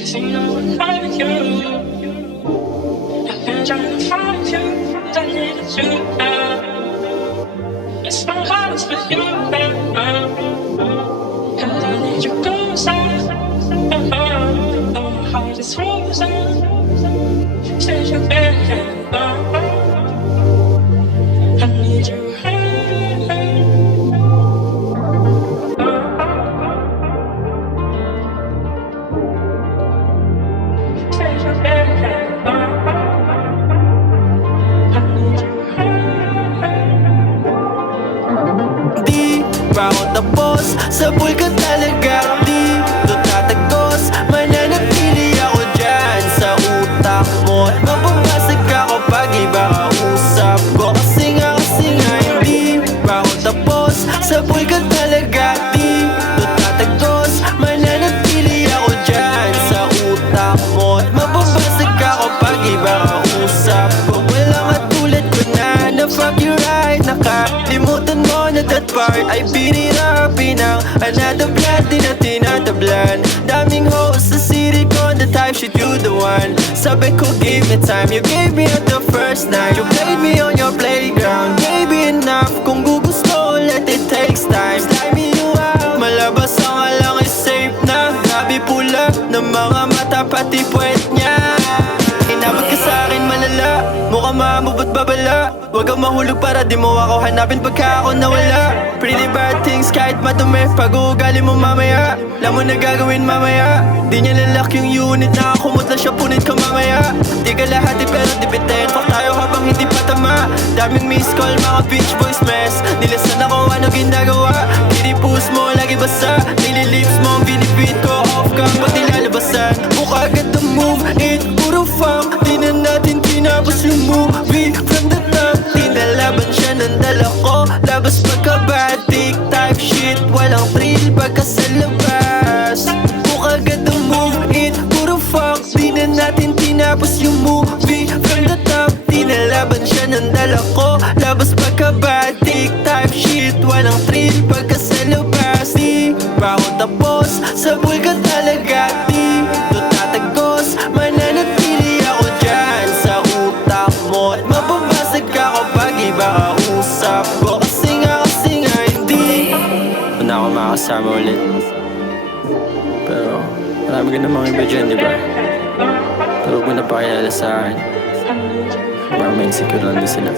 Chasing on find you. I've been trying to find you. I needed you now. It's my heart's with you. Cause I need you closer. Oh, oh, my heart is frozen. Since you've been here. Oh, Di pa ako tapos? Sa pool ka Di to tatagos. Mananatili ako dyan Sa utak mo. Mapapasag ako pag iba kausap ko. Kasi nga kasi nga Hindi pa ako tapos? Sa pool talaga Di na that part Ay pinirapi ng Another blood Di na tinatablan. Daming hoes sa city ko The type shit you the one. Sabi ko give me time You gave me at the first night. You played me on your playground Maybe enough. Kung gugusto ulit it takes time. Slide me you out. Malabas ang alang is safe na. Grabe pula ng mga mata Pati puwet niya. Inabot ka sa akin malala. Mukha mamubot babala. Huwag kang mahulog para di mo ako hanapin pagka ako nawala kahit madumi Pag uugali mo mamaya. Alam mo na gagawin mamaya. Di niya lalak yung unit na siya punit ka mamaya. Di ka lahati pero di bitin Fuck tayo habang hindi pa tama. Daming miss call mga beach boys mess. Nilasan ako ano ginagawa? Pinipus mo lagi basa. Nililips mo ang binibit ko Off cam pati lalabasan. Mukha agad the move It puro funk Di na natin tinapos yung movie From the top. Tinalaban siya ng dala Tinalaban siya ng dala ko. Labas pagka bad Big type shit Walang thrill. Pagka sa labas Di pa ako tapos Sa ka talaga. Di to tatagos Mananatili ako dyan. Sa utak mo At mapapasag ako pag iba kausap ko. Kasi nga kasi nga hindi. Wala ako makakasama ulit. Pero marami ka namang iba dyan, di ba? Pero huwag mo na pakilala sa akin Baka may insecure lang din sila